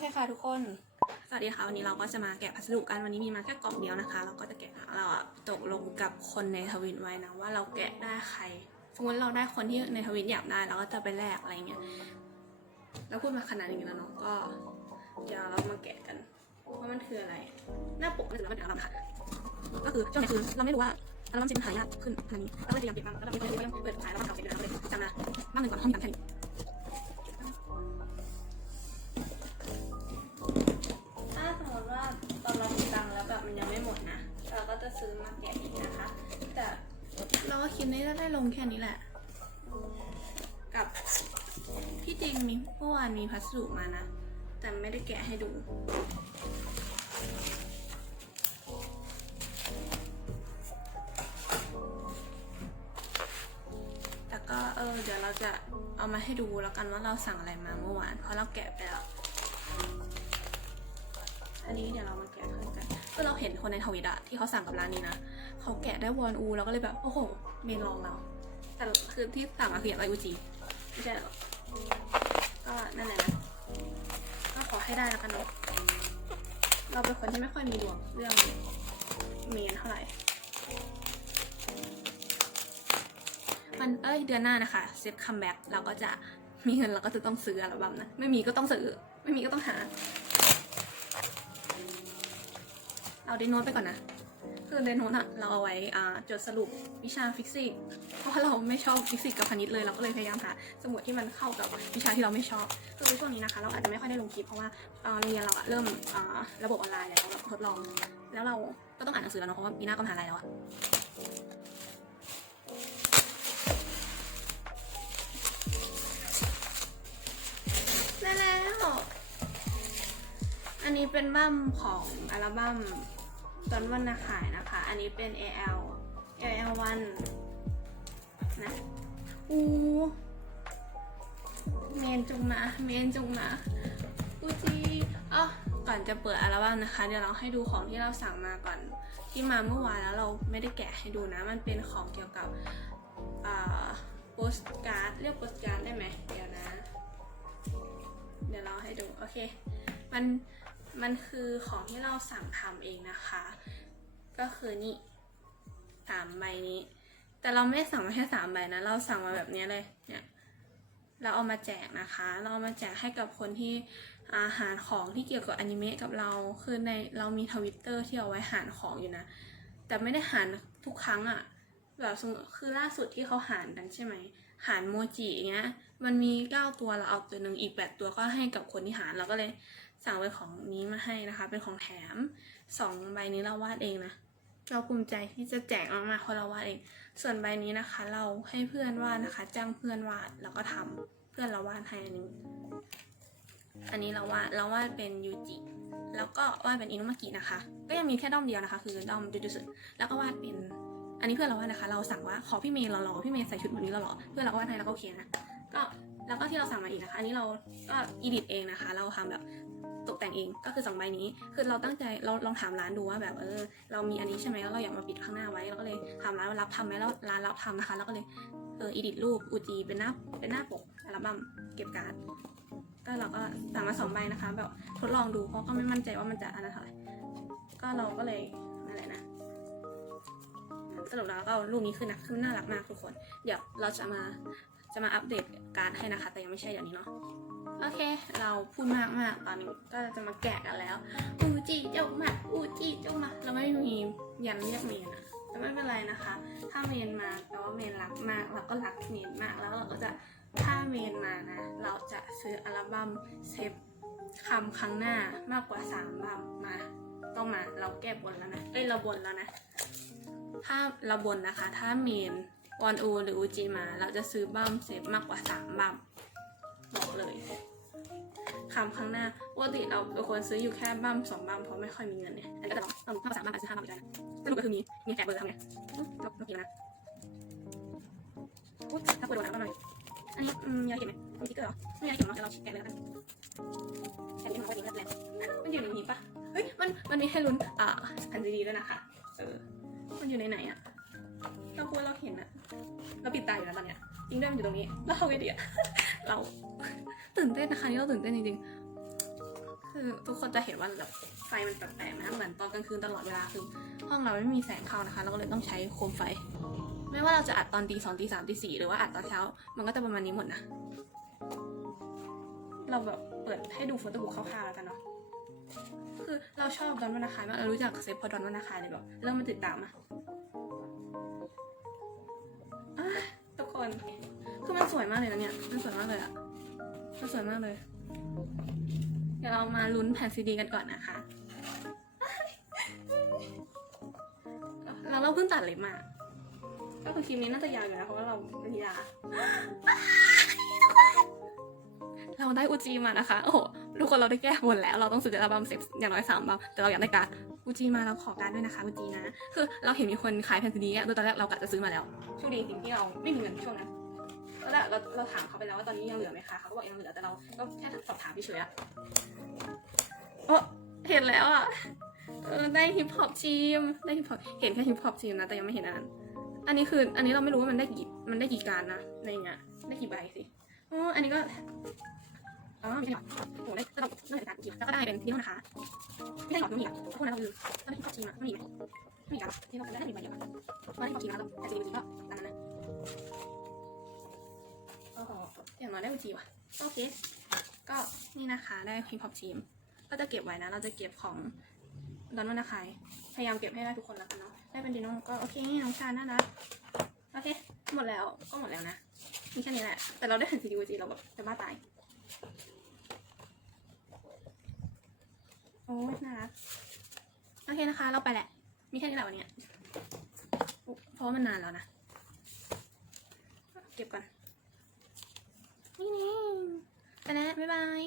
เคค่ะทุกคน สวัสดีค่ะวันนี้เราก็จะมาแกะพัสดุกันวันนี้มีมาแค่กล่องเดียวนะคะ เราก็จะแกะเราอะตกลงกับคนในทวิตไว้นะว่าเราแกะได้ใครสมมติเราได้คนที่ในทวิตอยากได้เราก็จะไปแลกอะไรเงี้ยเราพูดมาขนาดนี้แล้วเนาะก็เดี๋ยวเรามาแกะกันว่ามันคืออะไร หน้าปกมันจะเป็นอะไรค่ะก็คือช่วงนี้คือเราไม่รู้ว่าอัลบั้มจริงมันหายากขึ้นขนาดนี้เราก็เลยพยายามเก็บมาแล้วเราไม่เคยเปิดขายแล้วมันเก่าเสร็จแล้วเราเลยจำนะบ้างหนึ่งก่อนห้องมีกันแค่นี้ เราก็คิดว่าจะได้ลงแค่นี้แหละ กับที่จริงมีเมื่อวานมีพัสดุมานะ แต่ไม่ได้แกะให้ดูแต่ก็เออเดี๋ยวเราจะเอามาให้ดูแล้วกันว่าเราสั่งอะไรมาเมื่อวานเพราะเราแกะไปแล้ว อันนี้เดี๋ยวเรามา แกะเราเห็นคนในทวิตอะที่เขาสั่งกับร้านนี้นะเขาแกะได้วอนอูเราก็เลยแบบโอ้โหเมนลองเราแต่คือที่สั่งมาคืออยากได้อูจีไม่ใช่หรอกก็นั่นแหละนะก็ขอให้ได้แล้วกันเนาะเราเป็นคนที่ไม่ค่อยมีดวงเรื่องเมนเท่าไหร่มันเอ้ยเดือนหน้านะคะเซตคัมแบ็กเราก็จะมีเงินเราก็จะต้องซื้ออัลบั้มนะ ไม่มีก็ต้องซื้อ ไม่มีก็ต้องหา เอาเดนโนตไปก่อนนะ คือเดนโนตอะเราเอาไว้อ่าจดสรุปวิชาฟิสิกส์เพราะเราไม่ชอบฟิสิกส์กับคณิตเลยเราก็เลยพยายามหาสมุดที่มันเข้ากับวิชาที่เราไม่ชอบคือช่วงนี้นะคะ เราอาจจะไม่ค่อยได้ลงคลิปเพราะว่าอ่าโรงเรียนเราอะเริ่มอ่าระบบออนไลน์แล้วเราทดลอง แล้วเราก็ต้องอ่านหนังสือแล้วเนาะเพราะว่าปีหน้าก็มหาลัยแล้วอะได้แล้ว อันนี้เป็นบั้มของอัลบั้ม ตอนวันนาขายนะคะ อันนี้เป็น AL AL 1นะอูเมนจงมาเมนจงมาอูจีอ๋อก่อนจะเปิดอัลบั้มนะคะ เดี๋ยวเราให้ดูของที่เราสั่งมาก่อน ที่มาเมื่อวานแล้วเราไม่ได้แกะให้ดูนะ มันเป็นของเกี่ยวกับอ่าโปสการ์ดเรียกโปสการ์ดได้ไหมเดี๋ยวนะ เดี๋ยวเราให้ดู โอเค มัน มันคือของที่เราสั่งทำเองนะคะ ก็คือนี่สามใบนี้ แต่เราไม่ได้สั่งมาแค่สามใบนะ เราสั่งมาแบบนี้เลย เนี่ย เราเอามาแจกนะคะ เราเอามาแจกให้กับคนที่อาหารของที่เกี่ยวกับอนิเมะกับเรา คือในเรามีทวิตเตอร์ที่เอาไว้หารของอยู่นะ แต่ไม่ได้หารทุกครั้งอะแบบคือล่าสุดที่เขาหารกันใช่ไหม หารโมจิอย่างเงี้ย มันมีเก้าตัวเราเอาตัวหนึ่งอีกแปดตัวก็ให้กับคนที่หารเราก็เลย สั่งไว้ของนี้มาให้นะคะ เป็นของแถมสองใบนี้เราวาดเองนะเราภูมิใจที่จะแจกมากๆเพราะเราวาดเอง ส่วนใบนี้นะคะ เราให้เพื่อนวาดนะคะ จ้างเพื่อนวาดแล้วก็ทำเพื่อนเราวาดให้อันนี้ อันนี้เราวาดเราวาดเป็นยูจิแล้วก็วาดเป็นอินุมากินะคะ ก็ยังมีแค่ด้อมเดียวนะคะ คือด้อมจูจูสึแล้วก็วาดเป็น อันนี้เพื่อนเราวาดนะคะ เราสั่งว่าขอพี่เมย์หล่อๆพี่เมย์ใส่ชุดแบบนี้หล่อๆเพื่อนเราวาดให้แล้วก็โอเคนะก็ แล้วก็ที่เราสั่งมาอีกนะคะ อันนี้เราก็อีดิทเองนะคะ เราทำแบบตกแต่งเอง ก็คือสองใบนี้ คือเราตั้งใจเราลองถามร้านดูว่าแบบเออ เรามีอันนี้ใช่ไหมแล้วเราอยากมาปิดข้างหน้าไว้ เราก็เลยถามร้านว่ารับทำไหมแล้วร้านรับทำนะคะ แล้วก็เลยเอออีดิทรูปอูจีเป็นหน้าเป็นหน้าปกอัลบั้มเก็บการ์ดก็เราก็สั่งมาสองใบนะคะ แบบทดลองดูเพราะก็ไม่มั่นใจว่ามันจะอันนั้นเท่าไหร่ก็เราก็เลยนั่นแหละนะสรุปแล้วก็รูปนี้ขึ้นนะคือน่ารักมากทุกคน เดี๋ยวเราจะมา จะมาอัปเดตการให้นะคะ แต่ยังไม่ใช่เดี๋ยวนี้เนาะโอเค เราพูดมากมากตอนนี้ก็จะมาแกะกันแล้ว อูจิเจ้ามาอูจิเจ้ามาเราไม่มียันเรียกเมนอะแต่ไม่เป็นไรนะคะ ถ้าเมนมาแปลว่าเมนรักมากเราก็รักเมนมากแล้วเราก็จะถ้าเมนมานะ เราจะซื้ออัลบั้มเซฟคำครั้งหน้ามากกว่าสามบัมมา ต้องมาเราแก้บนแล้วนะเอ้ยเราบนแล้วนะ ถ้าเราบนนะคะ ถ้าเมน วอนอูหรืออูจิมา เราจะซื้อบัมเซฟมากกว่าสามบัมบอกเลยคำข้างหน้าปกติเราเป็นคนซื้ออยู่แค่บัมสองบัมเพราะไม่ค่อยมีเงินเนี่ยอันนี้ก็จะลองบั้มสามบั้มอาจจะห้าบัมอีกได้นะสรุปก็คือมีมีแกะเบอร์ทำไงอุ๊ยเราเรากินนะอุ๊ยถ้าปวดโดนน้ำมาหน่อยอันนี้อืมมีอะไรเห็นไหมมีสติ๊กเกอร์เหรอไม่มีอะไรเห็นเนาะเดี๋ยวเราแกะเลยแล้วกันแกะนี้มันก็ดีแล้วแหละมันอยู่ในนี้ปะเฮ้ยมันมันมีให้ลุ้นอ่าอันดีๆด้วยนะคะเออมันอยู่ในไหนอะ เรากลัวเราเห็นอะเราปิดตาอยู่แล้วตอนเนี้ยจริงด้วยมันอยู่ตรงนี้ แล้วเขาไงดีอะเราตื่นเต้นนะคะนี่เราตื่นเต้นจริงๆ คือทุกคนจะเห็นว่าแบบไฟมันแปลกๆนะเหมือนตอนกลางคืนตลอดเวลาคือห้องเราไม่มีแสงเข้านะคะเราก็เลยต้องใช้โคมไฟ ไม่ว่าเราจะอัดตอนตีสองตีสามตีสี่หรือว่าอัดตอนเช้า มันก็จะประมาณนี้หมดนะ เราแบบเปิดให้ดูโฟโต้บุ๊กคร่าวๆแล้วกันเนาะคือเราชอบดอนวรรณคายมากเรารู้จักเซฟเพอดอนวรรณคายเลยแบบเริ่มมาติดตามอะอะ คนคือมันสวยมากเลยนะเนี่ย มันสวยมากเลยอะมันสวยมากเลย เดี๋ยวเรามาลุ้นแผ่นซีดีกันก่อนนะคะ แล้วเราเพิ่งตัดเล็บมา ก็คือคลิปนี้น่าจะยาวอยู่นะเพราะว่าเราเป็นยา ได้อูจีมานะคะ โอ้โหทุกคนเราได้แก้บนแล้ว เราต้องซื้ออัลบั้มเซฟอย่างน้อยสามบัมแต่เราอยากได้การ์ดอูจีมาเราขอการ์ดด้วยนะคะอูจีนะ คือเราเห็นมีคนขายแผ่นซีดีอะโดยตอนแรกเรากะจะซื้อมาแล้วโชคดีจริงที่เราไม่มีเงินช่วงนั้นตอนแรกเราเราถามเขาไปแล้วว่าตอนนี้ยังเหลือไหมคะเขาก็บอกยังเหลือแต่เราก็แค่สอบถามเฉยๆอะโอ้เห็นแล้วอะเออได้ฮิปฮอปทีมได้ฮิปฮอปเห็นแค่ฮิปฮอปทีมนะแต่ยังไม่เห็นอันอันนี้คืออันนี้เราไม่รู้ว่ามันได้กี่มันได้กี่การนะในเนี้ยได้กี่ใบสิอ๋ออันนี้ก็ อ๋อไม่ใช่หรอโอ้ได้เราเราเห็นการกี่แล้วก็ได้เป็นที่นู่นนะคะ ไม่ใช่หรอไม่มีอะทุกคนนะเราลืมเราได้ที่ขอบชีมาไม่มีไหมไม่มีการที่เราได้มีใบเดียวกันเราได้ขอบชีมาแล้วแต่จริงๆก็ตามนั้นนะโอ้โหอย่างน้อยได้อุจีว่ะโอเค ก็นี่นะคะได้ฮิปฮอปทีมก็จะเก็บไว้นะ เราจะเก็บของดอนวันนาคายพยายามเก็บให้ได้ทุกคนแล้วกันเนาะได้เป็นดิโน่ก็โอเคน้องชาน่ารักโอเคหมดแล้วก็หมดแล้วนะมีแค่นี้แหละแต่เราได้เห็นซีดีวีจีเราแบบจะบ้าตาย โอ้ยน่ารักโอเคนะคะ เราไปแหละ มีแค่นี้แหละวันนี้เพราะมันนานแล้วนะ เก็บก่อน นี่นี่ไปแล้วบ๊ายบาย